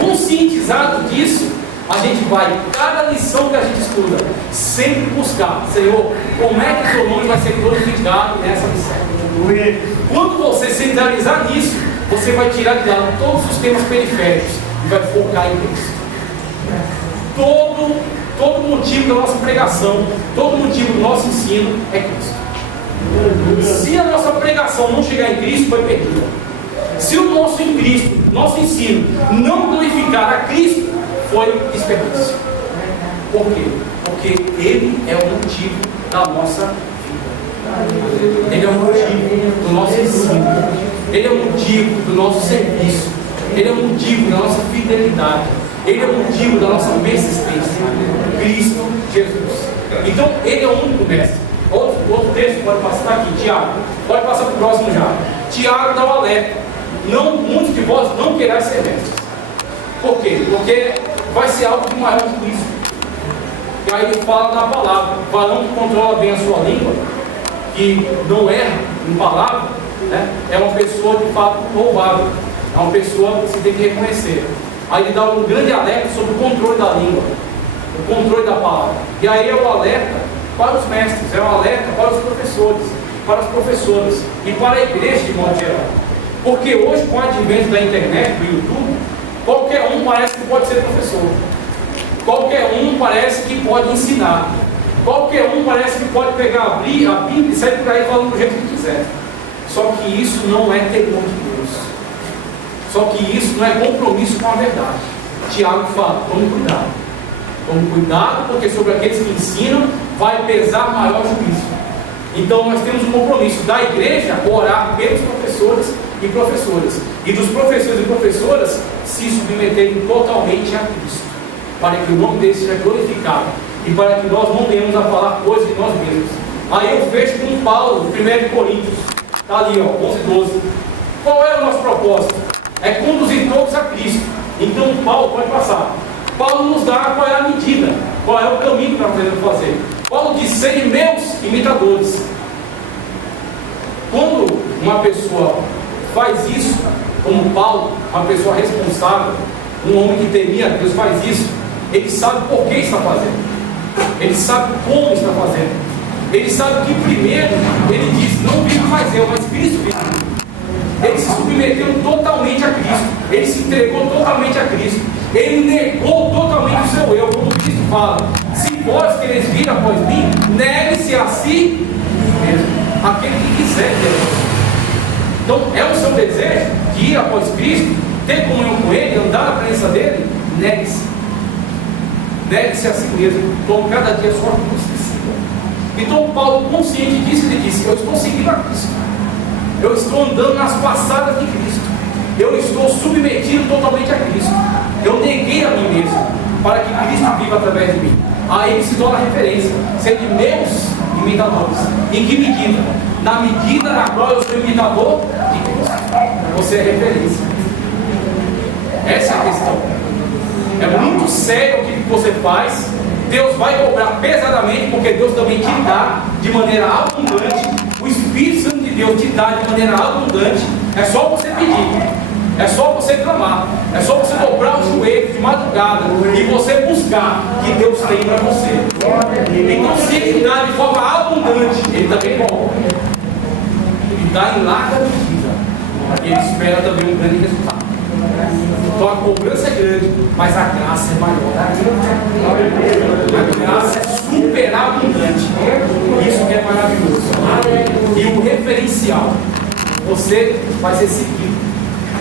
Conscientizado disso, a gente vai, cada lição que a gente estuda, sempre buscar, Senhor, como é que o seu nome vai ser glorificado nessa lição? Quando você centralizar nisso, você vai tirar de lado todos os temas periféricos e vai focar em Cristo. Todo motivo da nossa pregação, todo motivo do nosso ensino é Cristo. Se a nossa pregação não chegar em Cristo, foi perdida. Se o nosso ensino não glorificar a Cristo, foi desperdício. Por quê? Porque Ele é o motivo da nossa vida. Ele é o motivo do nosso ensino. Ele é o motivo do nosso serviço. Ele é o motivo da nossa fidelidade. Ele é o motivo da nossa persistência. Cristo Jesus. Então, Ele é o único mestre. Outro texto pode passar aqui, Tiago. Pode passar para o próximo já. Tiago dá o alerta. Muitos de vós não querem ser mestres. Por quê? Porque vai ser algo de maior que isso. E aí ele fala na palavra: o varão que controla bem a sua língua, que não erra em palavra, né, é uma pessoa de fato louvável, é uma pessoa que você tem que reconhecer. Aí ele dá um grande alerta sobre o controle da língua, o controle da palavra. E aí é o alerta para os mestres, é um alerta para os professores, para as professoras e para a igreja de modo geral. Porque hoje, com o advento da internet, do YouTube, qualquer um parece que pode ser professor. Qualquer um parece que pode ensinar. Qualquer um parece que pode abrir a Bíblia e sair por aí falando do jeito que quiser. Só que isso não é temor de Deus. Só que isso não é compromisso com a verdade. Tiago fala: tome cuidado. Tome cuidado, porque sobre aqueles que ensinam vai pesar maior juízo. Então nós temos um compromisso da igreja orar pelos professores e professoras, e dos professores e professoras se submeterem totalmente a Cristo, para que o nome dele seja glorificado e para que nós não venhamos a falar coisas de nós mesmos. Aí eu fecho com Paulo, 1 Coríntios, está ali, 11, 12. Qual é o nosso propósito? É conduzir todos a Cristo. Então Paulo, pode passar, Paulo nos dá qual é a medida, qual é o caminho para fazer. Paulo diz: serem meus imitadores. Quando uma pessoa faz isso, como Paulo, uma pessoa responsável, Um homem que temia a Deus faz isso. Ele sabe por que está fazendo. Ele sabe como está fazendo. Ele sabe que primeiro, ele diz, não vivo mais eu, mas Cristo vive. Ele se submeteu totalmente a Cristo. Ele se entregou totalmente a Cristo. Ele negou totalmente o seu eu, como Cristo fala. Se vós quereis vir após mim, negue-se a si mesmo. Aquele que quiser ter. Então, é o seu desejo de ir após Cristo, ter comunhão com Ele, andar na presença dEle? Negue-se. Negue-se a si mesmo. Tome cada dia a sua cruz. Então, Paulo, consciente disso, ele disse: eu estou seguindo a Cristo. Eu estou andando nas passadas de Cristo. Eu estou submetido totalmente a Cristo. Eu neguei a mim mesmo, para que Cristo viva através de mim. Aí ele se torna referência, sendo meus imitadores. Em que medida? Na medida na qual eu sou imitador de Cristo. Você é referência. Essa é a questão. É muito sério o que você faz. Deus vai cobrar pesadamente, porque Deus também te dá de maneira abundante. O Espírito Santo de Deus te dá de maneira abundante. É só você pedir, é só você clamar, é só você dobrar o joelho de madrugada e você buscar o que Deus tem para você. Então, se Ele dá de forma abundante, Ele também cobra. Ele dá em larga medida. Ele espera também um grande resultado. Então a cobrança é grande, mas a graça é maior. A graça é superabundante. Isso que é maravilhoso. E o referencial, você vai ser seguido,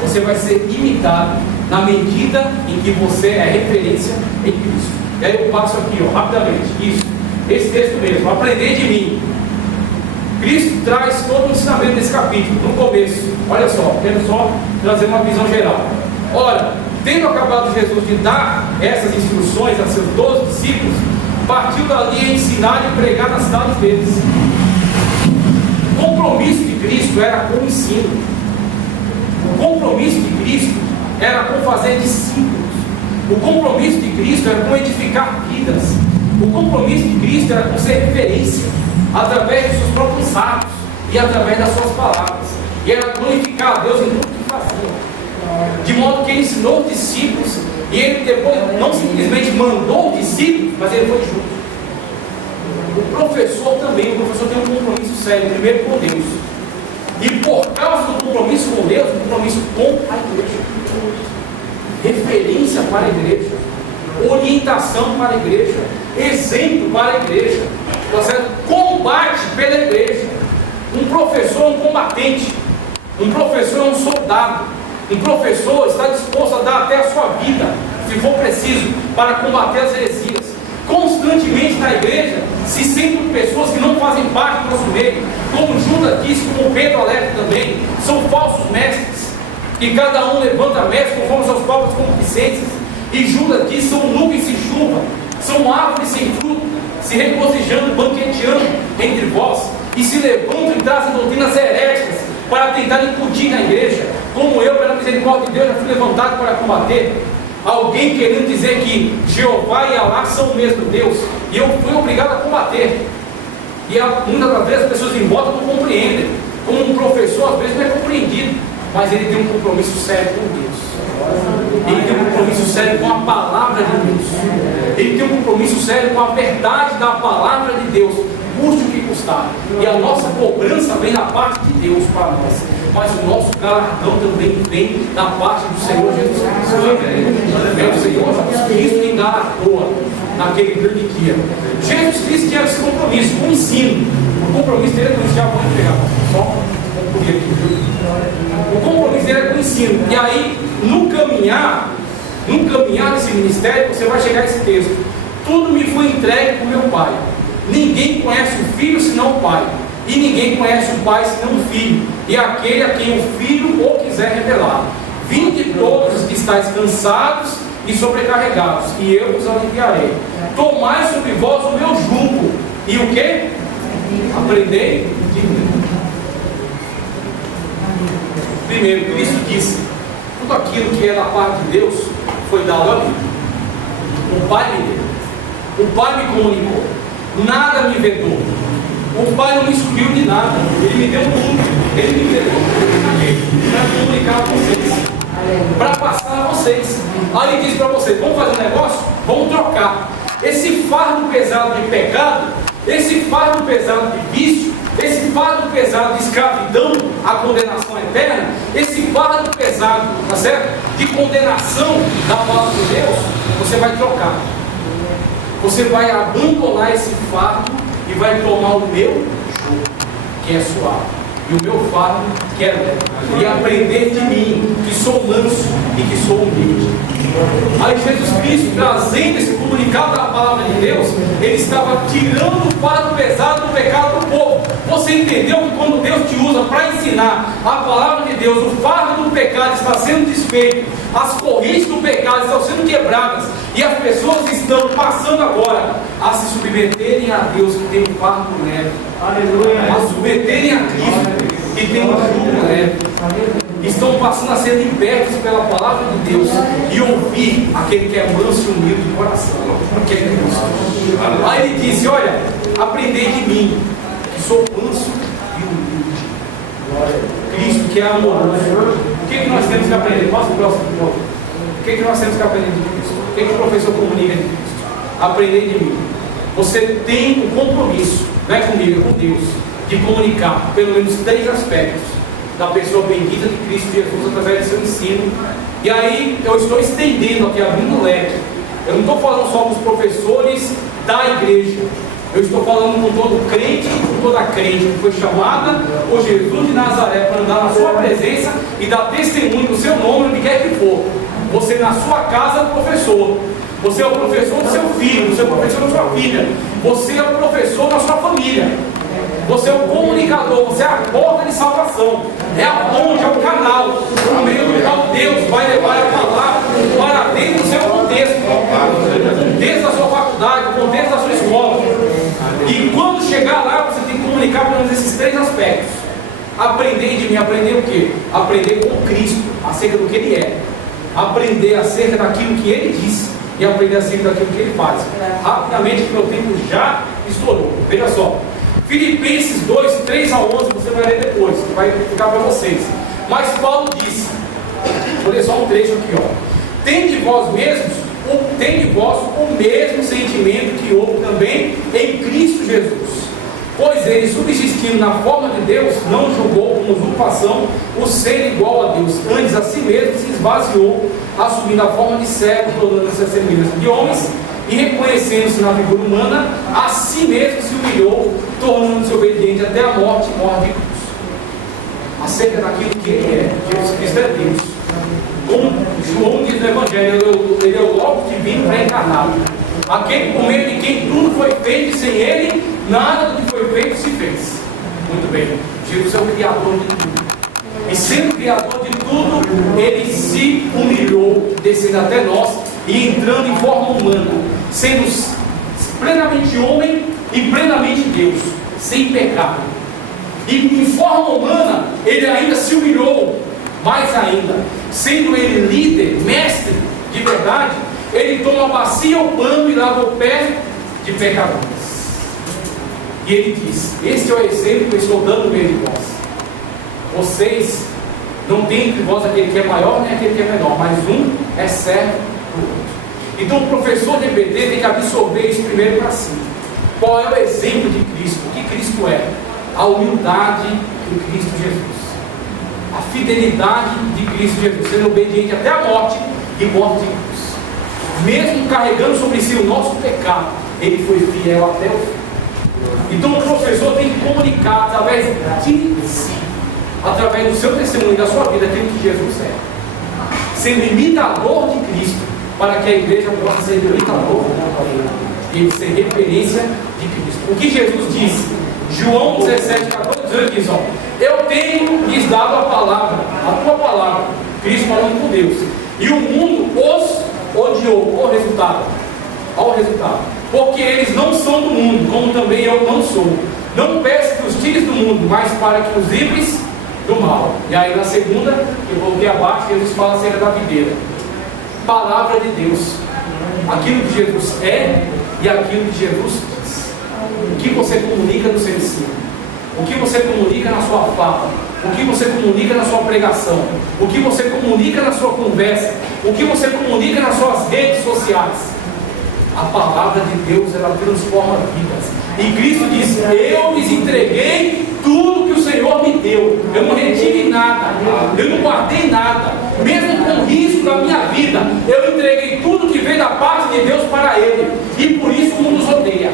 você vai ser imitado na medida em que você é referência em Cristo. E aí eu passo aqui, rapidamente. Isso, esse texto mesmo. Aprender de mim. Cristo traz todo o ensinamento desse capítulo, no começo. Olha só, quero só trazer uma visão geral. Ora, tendo acabado Jesus de dar essas instruções a seus 12 discípulos, partiu dali a ensinar e pregar nas cidades deles. O compromisso de Cristo era com o ensino. O compromisso de Cristo era com fazer discípulos. O compromisso de Cristo era com edificar vidas. O compromisso de Cristo era com ser referência, através dos seus próprios atos e através das suas palavras. E era glorificar a Deus em tudo que fazia. De modo que ele ensinou os discípulos, e ele depois não simplesmente mandou os discípulos, mas ele foi junto. O professor também, o professor tem um compromisso sério, primeiro com Deus. E por causa do compromisso com Deus, o compromisso com a igreja. Referência para a igreja, orientação para a igreja, exemplo para a igreja, tá certo? Combate pela igreja. Um professor é um combatente, um professor é um soldado. Um professor está disposto a dar até a sua vida, se for preciso, para combater as heresias. Constantemente na igreja se sentem pessoas que não fazem parte do nosso meio, como Judas disse, como Pedro alerta também, são falsos mestres, e cada um levanta mestres conforme suas próprias concupiscências. E Judas disse, são nuvens sem chuva, são árvores sem fruto, se regozijando, banqueteando entre vós, e se levantam e trazem doutrinas heréticas para tentar impedir na igreja. Como eu, pela misericórdia de Deus, já fui levantado para combater. Alguém querendo dizer que Jeová e Alá são o mesmo Deus, e eu fui obrigado a combater. E muitas das vezes as pessoas em volta não compreendem. Como um professor, às vezes não é compreendido, mas ele tem um compromisso sério com Deus. Ele tem um compromisso sério com a palavra de Deus. Ele tem um compromisso sério com a verdade da palavra de Deus, custe o que custar. E a nossa cobrança vem da parte de Deus para nós, mas o nosso galardão também vem da parte do Senhor Jesus Cristo. É o Senhor Jesus Cristo que galardoa naquele grande dia. Jesus Cristo tinha esse compromisso com o ensino. O compromisso dele é com o ensino. Pode pegar, só concluir aqui, viu? O compromisso dele é com o ensino. E aí, no caminhar desse ministério, você vai chegar a esse texto: tudo me foi entregue por meu Pai. Ninguém conhece o Filho senão o Pai, e ninguém conhece o Pai senão o Filho, e aquele a quem o Filho o quiser revelar. Vinde todos os que estáis cansados e sobrecarregados, e eu vos aliviarei. Tomai sobre vós o meu jugo, e o que? Aprendei de mim. Primeiro, Cristo disse: tudo aquilo que é da parte de Deus foi dado a mim. O Pai me deu, o Pai me comunicou, nada me vedou. O Pai não me excluiu de nada, Ele me deu tudo. Ele me deu para comunicar a vocês, para passar a vocês. Aí ele diz para vocês: vamos fazer um negócio? Vamos trocar esse fardo pesado de pecado, esse fardo pesado de vício, esse fardo pesado de escravidão, a condenação eterna, esse fardo pesado, tá certo? De condenação da palavra de Deus, você vai trocar. Você vai abandonar esse fardo e vai tomar o meu jugo, que é suave, e o meu fardo, que é leve, e aprender de mim, que sou manso e que sou humilde. Aí Jesus Cristo, trazendo esse comunicado da palavra de Deus, ele estava tirando o fardo pesado do pecado do povo. Você entendeu que quando Deus te usa para ensinar a palavra de Deus, o fardo do pecado está sendo desfeito, as correntes do pecado estão sendo quebradas, e as pessoas estão passando agora a se submeterem a Deus, que tem um fardo leve. Aleluia. A submeterem a Cristo, que tem um jugo leve. Estão passando a ser libertos pela palavra de Deus e ouvir aquele que é manso e humilde de coração, que é Cristo. Aí ele disse: olha, aprendei de mim, que sou manso e humilde. Cristo, que é amoroso. O que nós temos que aprender? Mostra o próximo ponto. O que nós temos que aprender de Cristo? O que o professor comunica de Cristo? Aprender de mim. Você tem um compromisso, não é comigo, é com Deus, de comunicar pelo menos 3 aspectos da pessoa bendita de Cristo Jesus através do seu ensino. E aí eu estou estendendo aqui, abrindo o leque. Eu não estou falando só com os professores da igreja, eu estou falando com todo crente e com toda crente que foi chamada por Jesus de Nazaré para andar na sua presença e dar testemunho do seu nome, onde quer que for. Você na sua casa é o professor, você é o professor do seu filho, você é o professor da sua filha, você é o professor da sua família. Você é o comunicador, você é a porta de salvação, é a ponte, é o canal, por meio do qual Deus vai levar a palavra para dentro do seu contexto, o contexto da sua faculdade, o contexto da sua escola. E quando chegar lá, você tem que comunicar pelo menos esses 3 aspectos. Aprender de mim, aprender o quê? Aprender com Cristo, acerca do que Ele é, aprender acerca daquilo que Ele disse e aprender acerca daquilo que Ele faz. Rapidamente, que meu tempo já estourou. Veja só. Filipenses 2, 3 a 11, você vai ler depois, vai ficar para vocês. Mas Paulo disse, vou ler só um trecho aqui, ó: tende vós o mesmo sentimento que houve também em Cristo Jesus, pois ele, subsistindo na forma de Deus, não julgou como usurpação o ser igual a Deus, antes a si mesmo se esvaziou, assumindo a forma de servo, tornando-se a semelhança de homens, e reconhecendo-se na figura humana, a si mesmo se humilhou, tornando-se obediente até a morte e morte de cruz. Acerca daquilo que Ele é, Jesus Cristo é Deus. Como João diz no Evangelho, Ele é o Logo divino pré-encarnado, aquele por meio de quem tudo foi feito, e sem Ele nada do que foi feito se fez. Muito bem, Jesus é o Criador de tudo, e sendo Criador de tudo, Ele se humilhou, descendo até nós e entrando em forma humana, sendo plenamente homem e plenamente Deus, sem pecado. E em forma humana, Ele ainda se humilhou mais ainda, sendo Ele líder, mestre de verdade. Ele toma a bacia, o pano e lava o pé de pecadores. E Ele diz: este é o exemplo que eu estou dando no meio de vós. Vocês não têm entre vós aquele que é maior nem aquele que é menor, mas um é servo do outro. Então o professor de EBD tem que absorver isso primeiro para si. Qual é o exemplo de Cristo? O que Cristo é? A humildade de Cristo Jesus, a fidelidade de Cristo Jesus, sendo obediente até a morte e morte de cruz. Mesmo carregando sobre si o nosso pecado, Ele foi fiel até o fim. Então o professor tem que comunicar através de si, através do seu testemunho, da sua vida, aquilo que Jesus é, sendo imitador de Cristo, para que a igreja possa ser imitador e ele ser referência de Cristo. O que Jesus disse, João 17, 14, 18, diz: ó, eu tenho lhes dado a palavra, a tua palavra, Cristo falando com Deus, e o mundo os odiou. Qual o resultado? Olha o resultado: porque eles não são do mundo, como também eu não sou. Não peço que os tires do mundo, mas para que os livres do mal. E aí na segunda, que eu coloquei abaixo, Jesus fala acerca da videira. Palavra de Deus, aquilo que Jesus é e aquilo que Jesus diz. O que você comunica no seu ensino, o que você comunica na sua fala, o que você comunica na sua pregação, o que você comunica na sua conversa, o que você comunica nas suas redes sociais. A palavra de Deus, ela transforma vidas. E Cristo disse: eu lhes entreguei tudo que o Senhor me deu. Eu não retive nada, eu não guardei nada, mesmo com o risco da minha vida. Eu entreguei tudo que veio da parte de Deus para Ele. E por isso o mundo nos odeia.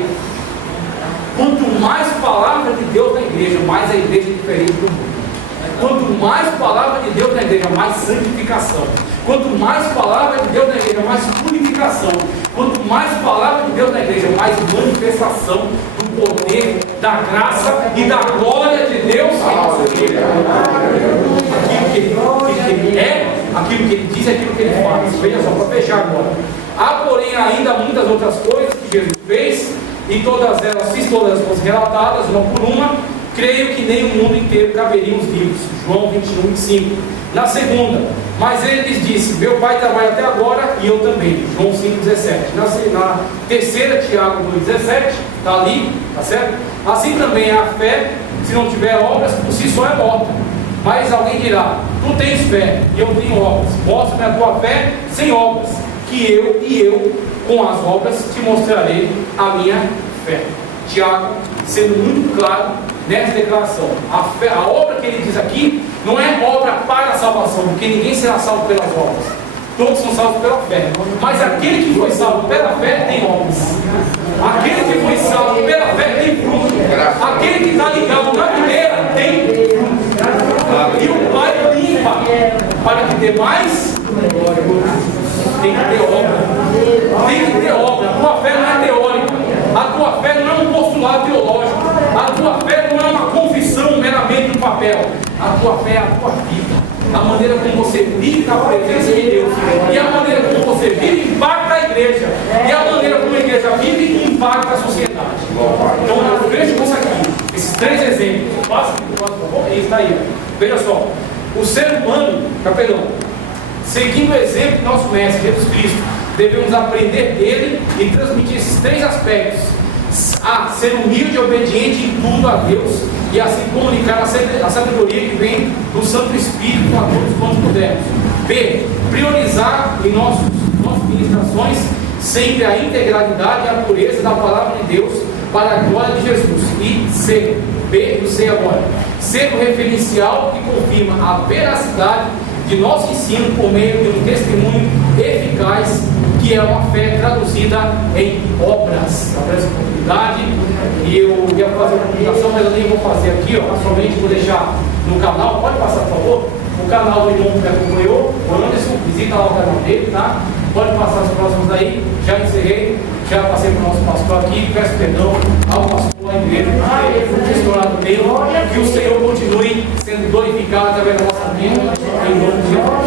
Quanto mais palavra de Deus na igreja, mais a igreja é diferente do mundo. Quanto mais palavra de Deus na igreja, mais santificação. Quanto mais palavra de Deus na igreja, mais purificação. Quanto mais palavra de Deus na igreja, mais manifestação do poder, da graça e da glória de Deus em nossa vida. Aquilo que ele é, aquilo que ele diz, aquilo que ele faz. Veja só, para fechar agora. Há, porém, ainda muitas outras coisas que Jesus fez, e todas elas, se todas fossem relatadas, uma por uma, creio que nem o mundo inteiro caberiam os livros. João 21, 5. Na segunda, mas ele lhes disse: meu pai trabalha até agora e eu também. João 5,17. Na terceira, Tiago 2,17, está ali, tá certo? Assim também a fé, se não tiver obras, por si só é morta. Mas alguém dirá: tu tens fé e eu tenho obras. Mostra-me a tua fé sem obras, que eu, com as obras, te mostrarei a minha fé. Tiago, sendo muito claro nessa declaração, a obra que ele diz aqui não é obra para a salvação, porque ninguém será salvo pelas obras, todos são salvos pela fé. Mas aquele que foi salvo pela fé tem obras, aquele que foi salvo pela fé tem fruto, aquele que está ligado na videira tem fruto, e o Pai limpa para que dê mais. Tem que ter obra, tem que ter obra. A tua fé não é teórica, a tua fé não é um postulado teológico, a tua fé não é uma confissão meramente no papel. A tua fé é a tua vida, a maneira como você vive na presença de Deus, e a maneira como você vive impacta a igreja, e a maneira como a igreja vive impacta a sociedade. Então eu vejo isso aqui, esses três exemplos. Passa aqui, por favor. Está aí. Veja só, o ser humano, seguindo o exemplo do nosso mestre Jesus Cristo, devemos aprender dele e transmitir esses três aspectos: a ser humilde e obediente em tudo a Deus, e assim comunicar a sabedoria que vem do Santo Espírito a todos quantos pudermos. B. Priorizar em nossas ministrações sempre a integralidade e a pureza da palavra de Deus para a glória de Jesus. E C. B do C agora. Ser o referencial que confirma a veracidade de nosso ensino por meio de um testemunho eficaz, que é uma fé traduzida em obras. Talvez essa oportunidade, e eu ia fazer uma comunicação, mas eu nem vou fazer aqui, somente vou deixar no canal. Pode passar, por favor? O canal do irmão que acompanhou, o Anderson, visita lá o canal dele, tá? Pode passar os próximos aí. Já encerrei, já passei para o nosso pastor aqui, peço perdão ao pastor, à igreja, por ter estourado dele, que o Senhor continue sendo glorificado através da nossa vida, em nome de Jesus.